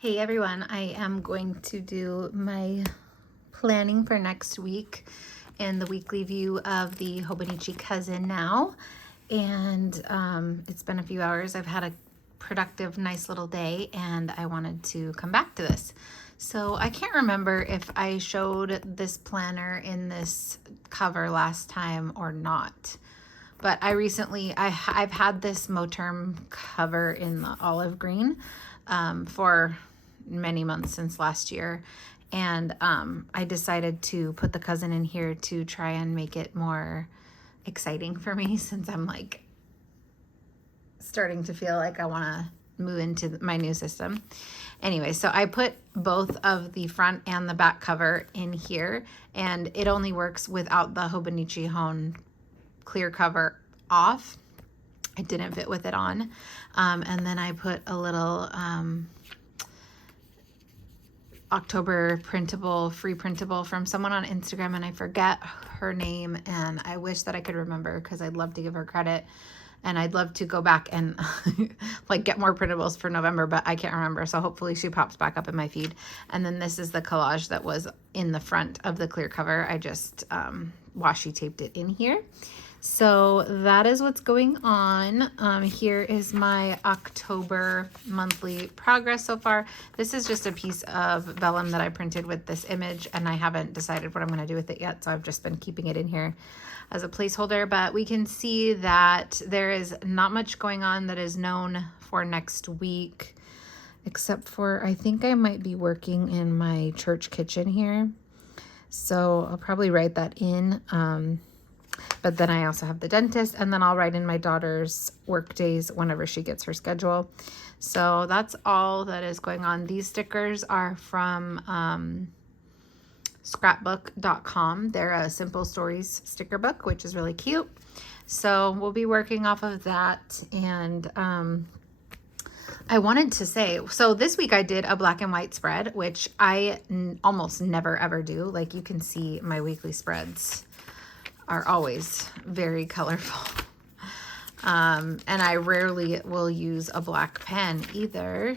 Hey everyone, I am going to do my planning for next week in the weekly view of the Hobonichi Cousin now. And it's been a few hours. I've had a productive, nice little day, and I wanted to come back to this. So I can't remember if I showed this planner in this cover last time or not. But I recently, I've had this Moterm cover in the olive green for many months since last year. And I decided to put the cousin in here to try and make it more exciting for me, since I'm like starting to feel like I want to move into my new system. Anyway, so I put both of the front and the back cover in here, and it only works without the Hobonichi Hon clear cover off. It didn't fit with it on. And then I put a little October printable, free printable from someone on Instagram, and I forget her name, and I wish that I could remember because I'd love to give her credit, and I'd love to go back and like get more printables for November, but I can't remember. So hopefully she pops back up in my feed. And then this is the collage that was in the front of the clear cover. I just washi taped it in here. So that is what's going on. Here is my October monthly progress so far. This is just a piece of vellum that I printed with this image, and I haven't decided what I'm going to do with it yet, so I've just been keeping it in here as a placeholder. But we can see that there is not much going on that is known for next week, except for I think I might be working in my church kitchen here. So I'll probably write that in. But then I also have the dentist, and then I'll write in my daughter's work days whenever she gets her schedule. So that's all that is going on. These stickers are from scrapbook.com. They're a Simple Stories sticker book, which is really cute. So we'll be working off of that. And I wanted to say, so this week I did a black and white spread, which I almost never ever do. Like, you can see my weekly spreads are always very colorful. And I rarely will use a black pen either.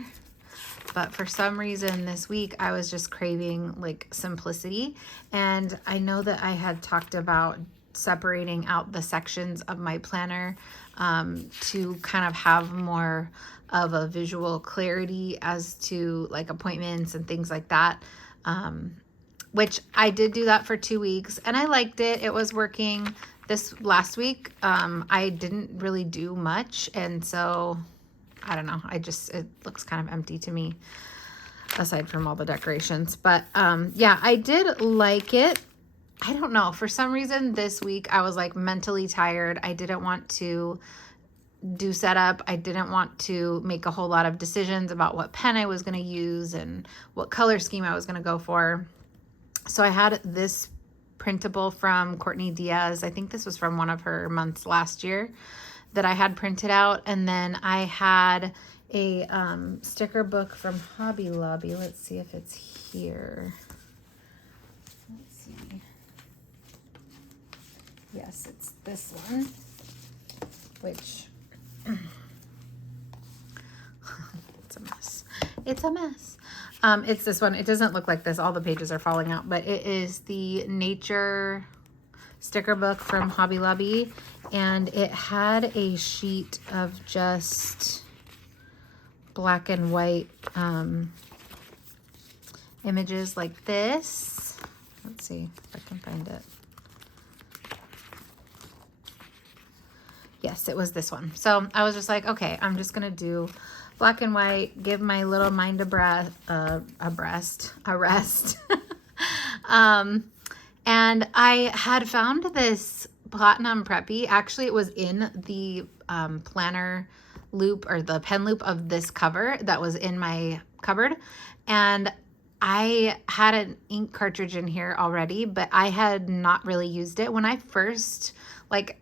But for some reason this week I was just craving like simplicity. And I know that I had talked about separating out the sections of my planner to kind of have more of a visual clarity as to like appointments and things like that. Which I did do that for 2 weeks, and I liked it. It was working. This last week, I didn't really do much, and so I don't know. It looks kind of empty to me, aside from all the decorations. But yeah, I did like it. I don't know. For some reason this week, I was like mentally tired. I didn't want to do setup. I didn't want to make a whole lot of decisions about what pen I was going to use and what color scheme I was going to go for. So I had this printable from Courtney Diaz. I think this was from one of her months last year that I had printed out. And then I had a sticker book from Hobby Lobby. Let's see if it's here. Let's see. Yes, it's this one, which it's a mess. It's a mess. It's this one. It doesn't look like this. All the pages are falling out, but it is the nature sticker book from Hobby Lobby, and it had a sheet of just black and white images like this. Let's see if I can find it. Yes, it was this one. So I was just like, okay, I'm just gonna do black and white, give my little mind a rest. And I had found this platinum preppy. Actually, it was in the planner loop, or the pen loop of this cover that was in my cupboard. And I had an ink cartridge in here already, but I had not really used it. When I first, like,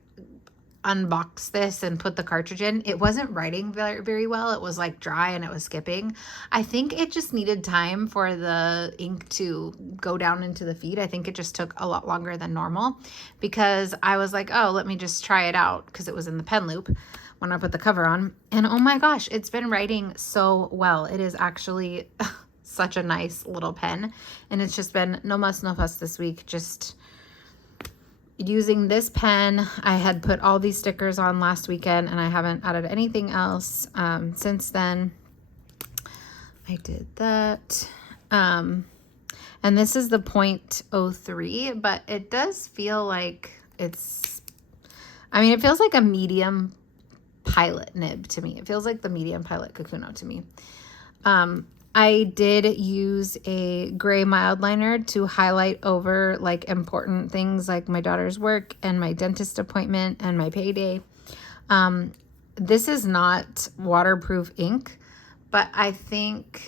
unboxed this and put the cartridge in, it wasn't writing very, very well. It was like dry and it was skipping. I think it just needed time for the ink to go down into the feed. I think it just took a lot longer than normal because I was like, oh, let me just try it out because it was in the pen loop when I put the cover on. And oh my gosh, it's been writing so well. It is actually such a nice little pen. And it's just been no muss, no fuss this week. Just using this pen. I had put all these stickers on last weekend and I haven't added anything else since then. I did that. And this is the 0.03, but it does feel like it's, I mean, it feels like a medium Pilot nib to me. It feels like the medium Pilot Kakuno to me. I did use a gray mild liner to highlight over like important things like my daughter's work and my dentist appointment and my payday. This is not waterproof ink, but I think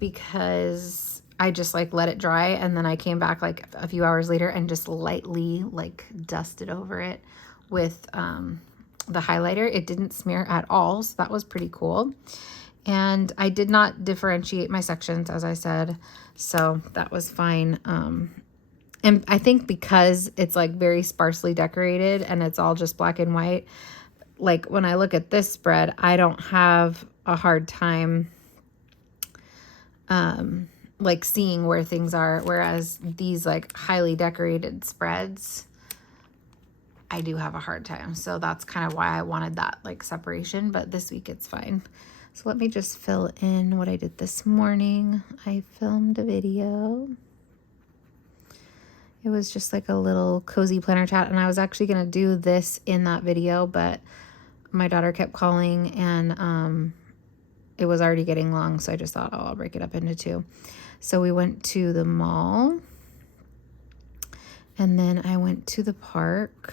because I just like let it dry and then I came back like a few hours later and just lightly like dusted over it with the highlighter. It didn't smear at all, so that was pretty cool. And I did not differentiate my sections, as I said, so that was fine. And I think because it's like very sparsely decorated and it's all just black and white, like when I look at this spread, I don't have a hard time like seeing where things are, whereas these like highly decorated spreads, I do have a hard time. So that's kind of why I wanted that like separation, but this week it's fine. So let me just fill in what I did this morning. I filmed a video. It was just like a little cozy planner chat, and I was actually going to do this in that video, but my daughter kept calling and it was already getting long, so I just thought, oh, I'll break it up into two. So we went to the mall, and then I went to the park.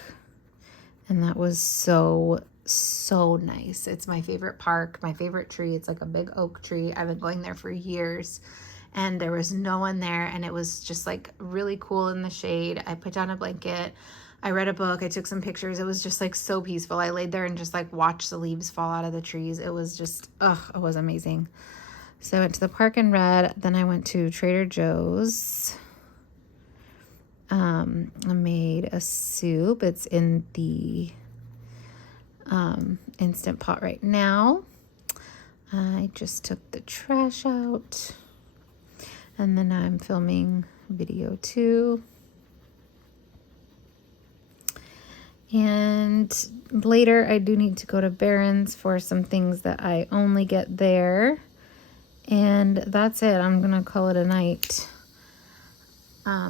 And that was so nice. It's my favorite park, my favorite tree. It's like a big oak tree. I've been going there for years and there was no one there. And it was just like really cool in the shade. I put down a blanket. I read a book. I took some pictures. It was just like so peaceful. I laid there and just like watched the leaves fall out of the trees. It was just, it was amazing. So I went to the park and read. Then I went to Trader Joe's. I made a soup. It's in the Instant Pot right now. I just took the trash out. And then I'm filming video 2. And later I do need to go to Barron's for some things that I only get there. And that's it. I'm going to call it a night.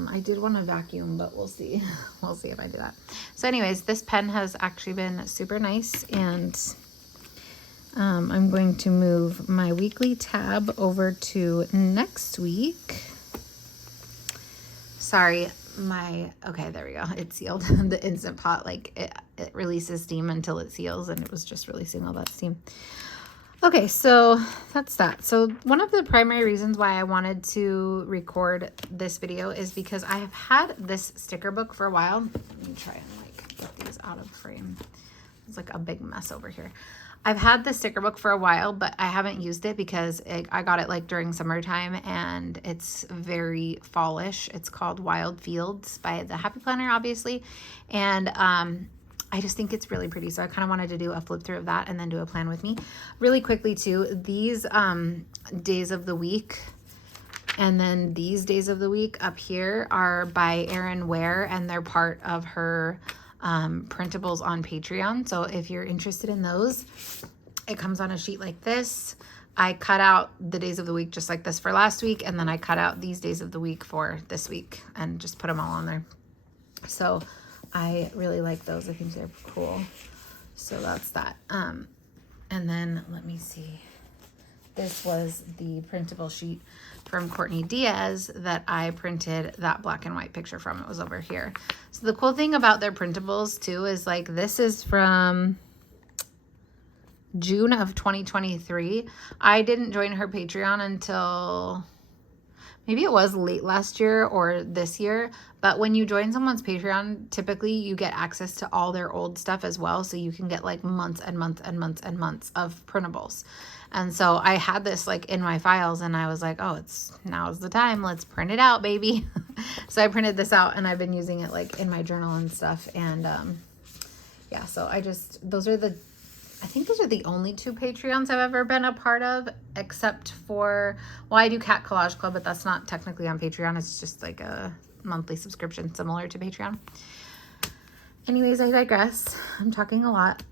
I did want to vacuum, but we'll see. We'll see if I do that. So anyways, this pen has actually been super nice, and I'm going to move my weekly tab over to next week. Sorry, okay, there we go. It sealed. The Instant Pot, like it releases steam until it seals, and it was just releasing all that steam. Okay, so that's that. So one of the primary reasons why I wanted to record this video is because I have had this sticker book for a while. Let me try and like get these out of frame. It's like a big mess over here. I've had this sticker book for a while, but I haven't used it because I got it like during summertime and it's very fallish. It's called Wild Fields by the Happy Planner, obviously. And I just think it's really pretty. So I kind of wanted to do a flip through of that and then do a plan with me. Really quickly too, these days of the week and then these days of the week up here are by Erin Ware, and they're part of her printables on Patreon. So if you're interested in those, it comes on a sheet like this. I cut out the days of the week just like this for last week, and then I cut out these days of the week for this week and just put them all on there. So I really like those. I think they're cool. So that's that. And then let me see. This was the printable sheet from Courtney Diaz that I printed that black and white picture from. It was over here. So the cool thing about their printables too is like this is from June of 2023. I didn't join her Patreon until maybe it was late last year or this year, but when you join someone's Patreon, typically you get access to all their old stuff as well. So you can get like months and months and months and months of printables. And so I had this like in my files and I was like, oh, now's the time. Let's print it out, baby. So I printed this out and I've been using it like in my journal and stuff. And yeah, so I think those are the only 2 Patreons I've ever been a part of, except for, well, I do Cat Collage Club, but that's not technically on Patreon. It's just like a monthly subscription similar to Patreon. Anyways, I digress. I'm talking a lot.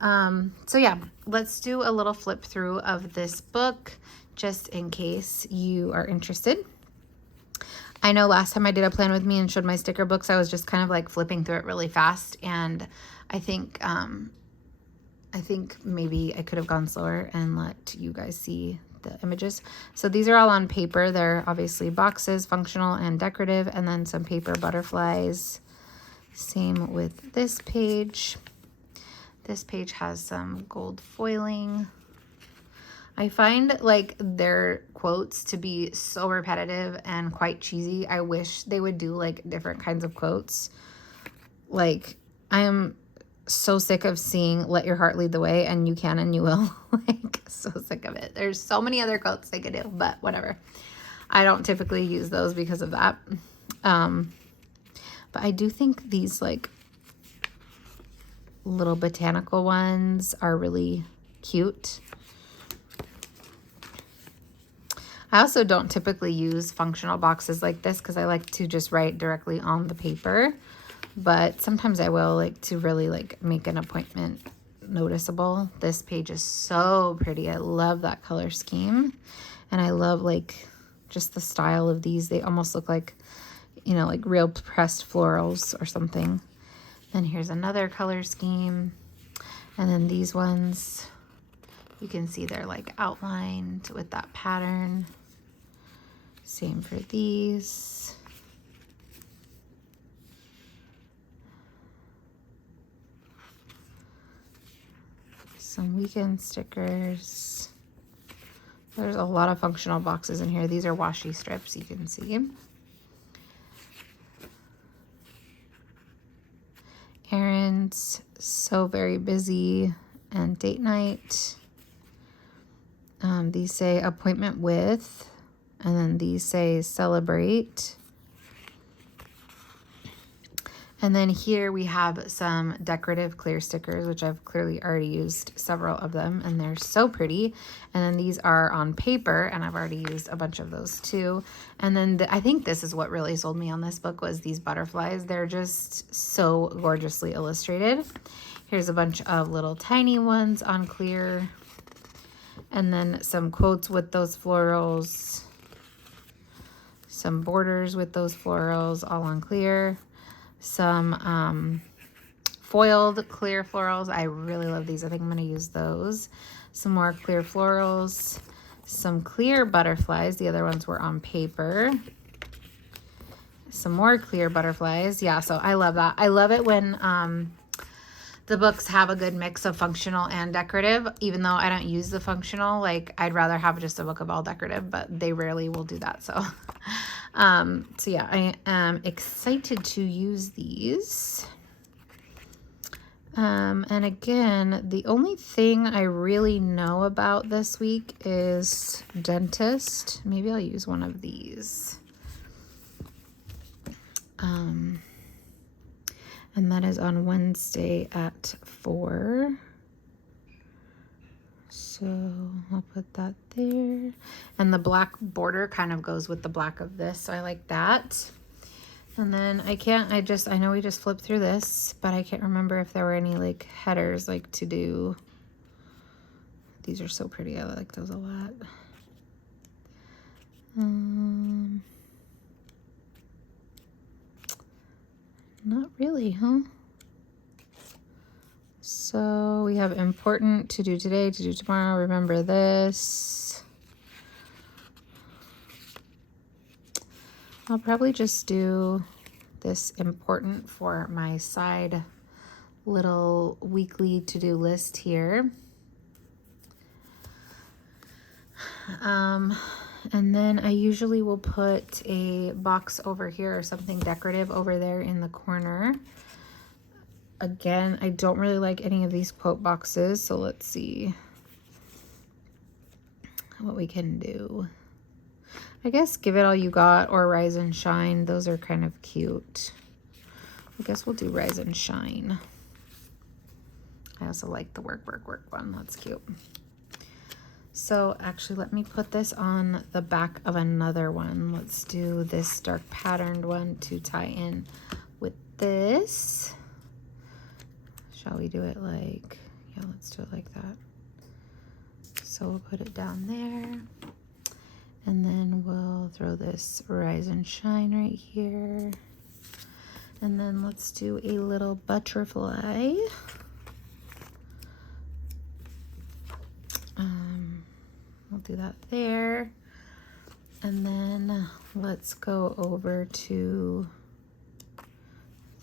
So yeah, let's do a little flip through of this book just in case you are interested. I know last time I did a plan with me and showed my sticker books, I was just kind of like flipping through it really fast. And I think maybe I could have gone slower and let you guys see the images. So these are all on paper. They're obviously boxes, functional and decorative, and then some paper butterflies. Same with this page. This page has some gold foiling. I find like their quotes to be so repetitive and quite cheesy. I wish they would do like different kinds of quotes. Like, I am so sick of seeing "let your heart lead the way" and "you can and you will." Like, so sick of it. There's so many other quotes they could do, but whatever. I don't typically use those because of that. But I do think these like little botanical ones are really cute. I also don't typically use functional boxes like this because I like to just write directly on the paper. But sometimes I will, like, to really like make an appointment noticeable. This page is so pretty. I love that color scheme. And I love like just the style of these. They almost look like, you know, like real pressed florals or something. Then here's another color scheme. And then these ones, you can see they're like outlined with that pattern. Same for these. Some weekend stickers. There's a lot of functional boxes in here. These are washi strips, you can see. Errands, so very busy, and date night. These say appointment with, and then these say celebrate. And then here we have some decorative clear stickers, which I've clearly already used several of them, and they're so pretty. And then these are on paper, and I've already used a bunch of those too. And then I think this is what really sold me on this book was these butterflies. They're just so gorgeously illustrated. Here's a bunch of little tiny ones on clear, and then some quotes with those florals, some borders with those florals, all on clear. Some foiled clear florals. I really love these. I think I'm going to use those. Some more clear florals. Some clear butterflies. The other ones were on paper. Some more clear butterflies. Yeah, so I love that. I love it when the books have a good mix of functional and decorative, even though I don't use the functional. Like, I'd rather have just a book of all decorative, but they rarely will do that. So so yeah, I am excited to use these. And again, the only thing I really know about this week is dentist. Maybe I'll use one of these. And that is on Wednesday at 4. So I'll put that there. And the black border kind of goes with the black of this, so I like that. And then I know we just flipped through this, but I can't remember if there were any like headers like to do. These are so pretty. I like those a lot. Not really, huh? So we have important to do today, to do tomorrow. Remember this. I'll probably just do this important for my side little weekly to-do list here. And then I usually will put a box over here or something decorative over there in the corner. Again, I don't really like any of these quote boxes, so let's see what we can do. I guess Give It All You Got or Rise and Shine. Those are kind of cute. I guess we'll do Rise and Shine. I also like the work one. That's cute. So actually, let me put this on the back of another one. Let's do this dark patterned one to tie in with this. Shall we do it like, yeah, let's do it like that. So we'll put it down there. And then we'll throw this Rise and Shine right here. And then let's do a little butterfly. We'll do that there. And then let's go over to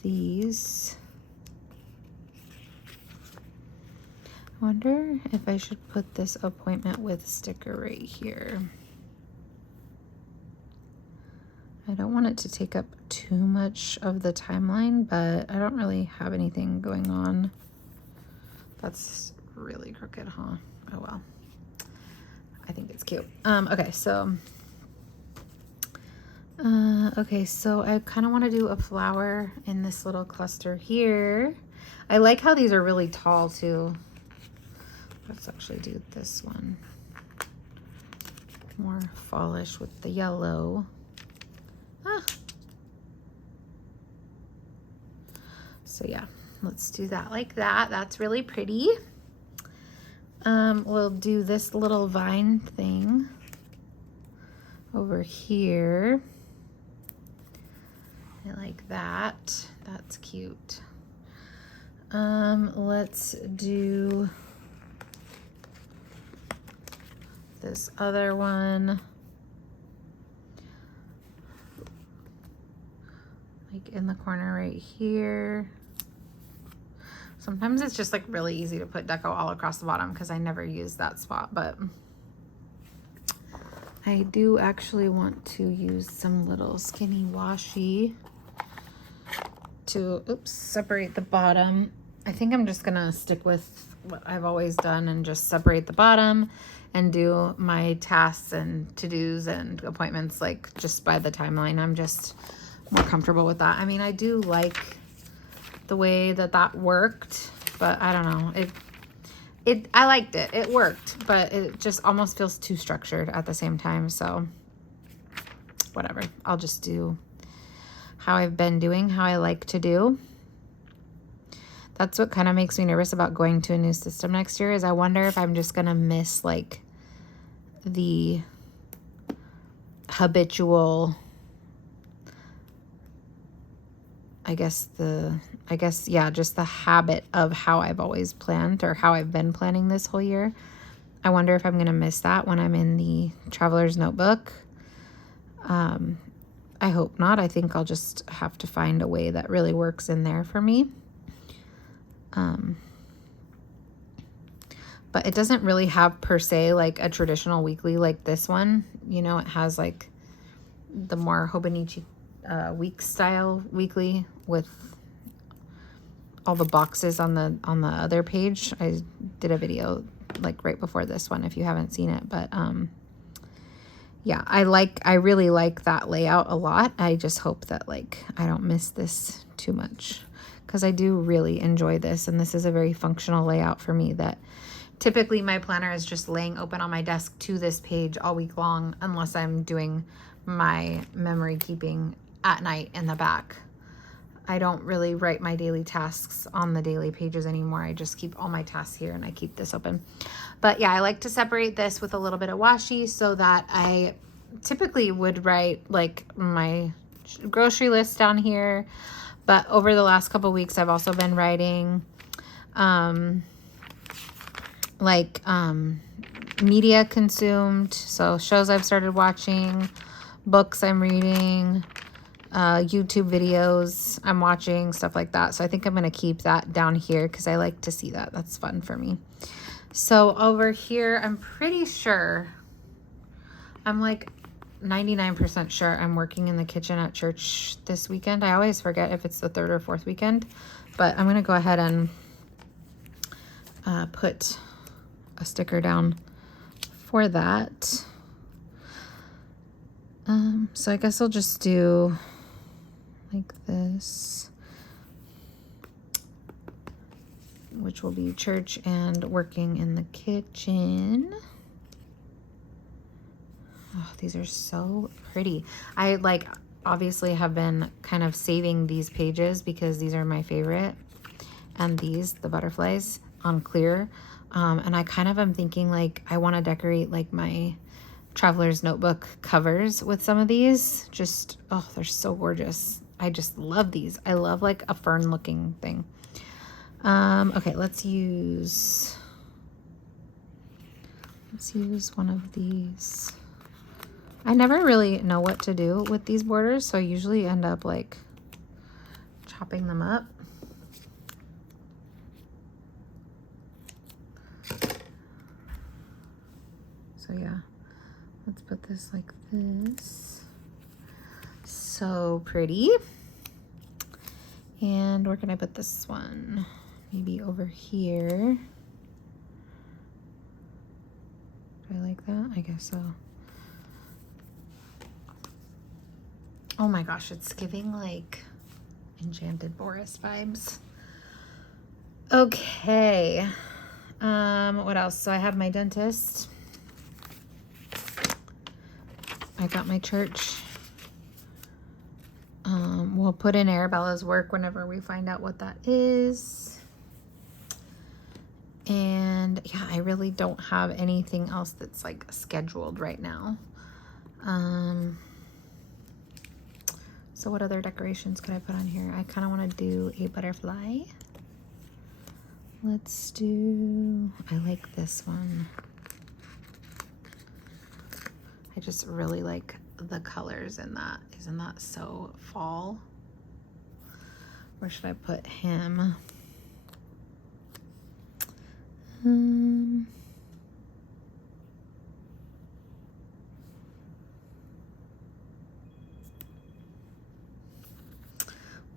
these. I wonder if I should put this appointment with sticker right here. I don't want it to take up too much of the timeline, but I don't really have anything going on. That's really crooked, huh? Oh well. I think it's cute. Okay, so I kind of want to do a flower in this little cluster here. I like how these are really tall too. Let's actually do this one. More fallish with the yellow. So yeah, let's do that like that. That's really pretty. We'll do this little vine thing over here. I like that. That's cute. Let's do this other one. Like in the corner right here. Sometimes it's just like really easy to put deco all across the bottom because I never use that spot, but I do actually want to use some little skinny washi to, separate the bottom. I think I'm just gonna stick with what I've always done and just separate the bottom and do my tasks and to-dos and appointments like just by the timeline. I'm just more comfortable with that. I mean, I do like the way that worked, but I don't know. I liked it. It worked, but it just almost feels too structured at the same time. So whatever. I'll just do how I've been doing, how I like to do. That's what kind of makes me nervous about going to a new system next year is I wonder if I'm just going to miss like the habitual, just the habit of how I've always planned or how I've been planning this whole year. I wonder if I'm going to miss that when I'm in the Traveler's Notebook. I hope not. I think I'll just have to find a way that really works in there for me. But it doesn't really have per se like a traditional weekly like this one. You know, it has like the more Hobonichi week style weekly with all the boxes on the other page. I did a video like right before this one if you haven't seen it, but yeah, I really like that layout a lot. I just hope that like I don't miss this too much because I do really enjoy this, and this is a very functional layout for me that typically my planner is just laying open on my desk to this page all week long unless I'm doing my memory keeping at night in the back. I don't really write my daily tasks on the daily pages anymore. I just keep all my tasks here and I keep this open. But yeah, I like to separate this with a little bit of washi so that I typically would write like my grocery list down here. But over the last couple weeks, I've also been writing media consumed. So shows I've started watching, books I'm reading, YouTube videos I'm watching, stuff like that. So I think I'm going to keep that down here because I like to see that. That's fun for me. So over here, I'm pretty sure I'm like 99% sure I'm working in the kitchen at church this weekend. I always forget if it's the 3rd or 4th weekend, but I'm gonna go ahead and put a sticker down for that. So I guess I'll just do like this, which will be church and working in the kitchen. Oh, these are so pretty. I like obviously have been kind of saving these pages because these are my favorite. And these, the butterflies on clear. And I kind of am thinking like I want to decorate like my traveler's notebook covers with some of these. Just, oh, they're so gorgeous. I just love these. I love like a fern looking thing. Okay, let's use one of these. I never really know what to do with these borders, so I usually end up like chopping them up. So yeah, let's put this like this. So pretty. And where can I put this one? Maybe over here. Do I like that? I guess so. Oh my gosh, it's giving like Enchanted Forest vibes. Okay. What else? So I have my dentist. I got my church. We'll put in Arabella's work whenever we find out what that is. And yeah, I really don't have anything else that's like scheduled right now. So what other decorations could I put on here? I kind of want to do a butterfly. Let's do, I like this one. I just really like the colors in that. Isn't that so fall? Where should I put him?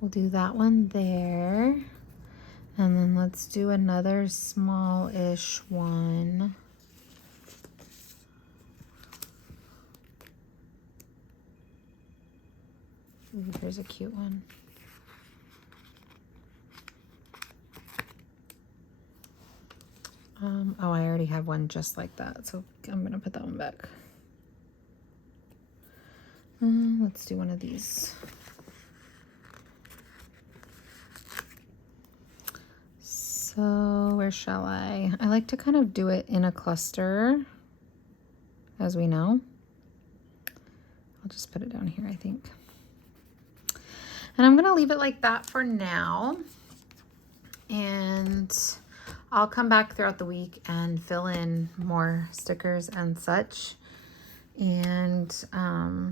We'll do that one there. And then let's do another small-ish one. Ooh, here's a cute one. Oh, I already have one just like that, so I'm gonna put that one back. Let's do one of these. So where shall I? I like to kind of do it in a cluster, as we know. I'll just put it down here, I think. And I'm gonna leave it like that for now. And I'll come back throughout the week and fill in more stickers and such. And I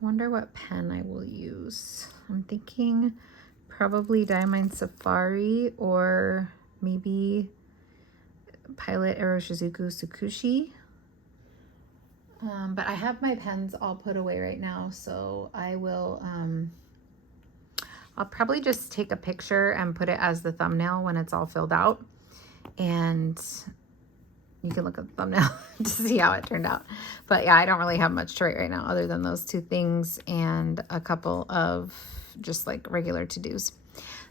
wonder what pen I will use. I'm thinking probably Diamond Safari or maybe Pilot Aroshizuku Tsukushi. But I have my pens all put away right now, so I will, I'll probably just take a picture and put it as the thumbnail when it's all filled out. And you can look at the thumbnail to see how it turned out. But yeah, I don't really have much to write right now other than those two things and a couple of just like regular to-dos.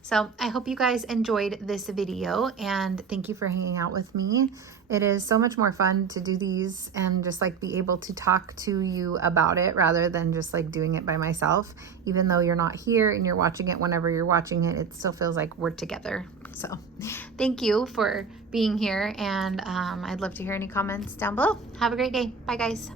So I hope you guys enjoyed this video and thank you for hanging out with me. It is so much more fun to do these and just like be able to talk to you about it rather than just like doing it by myself. Even though you're not here and you're watching it whenever you're watching it, it still feels like we're together. So thank you for being here, and I'd love to hear any comments down below. Have a great day. Bye guys.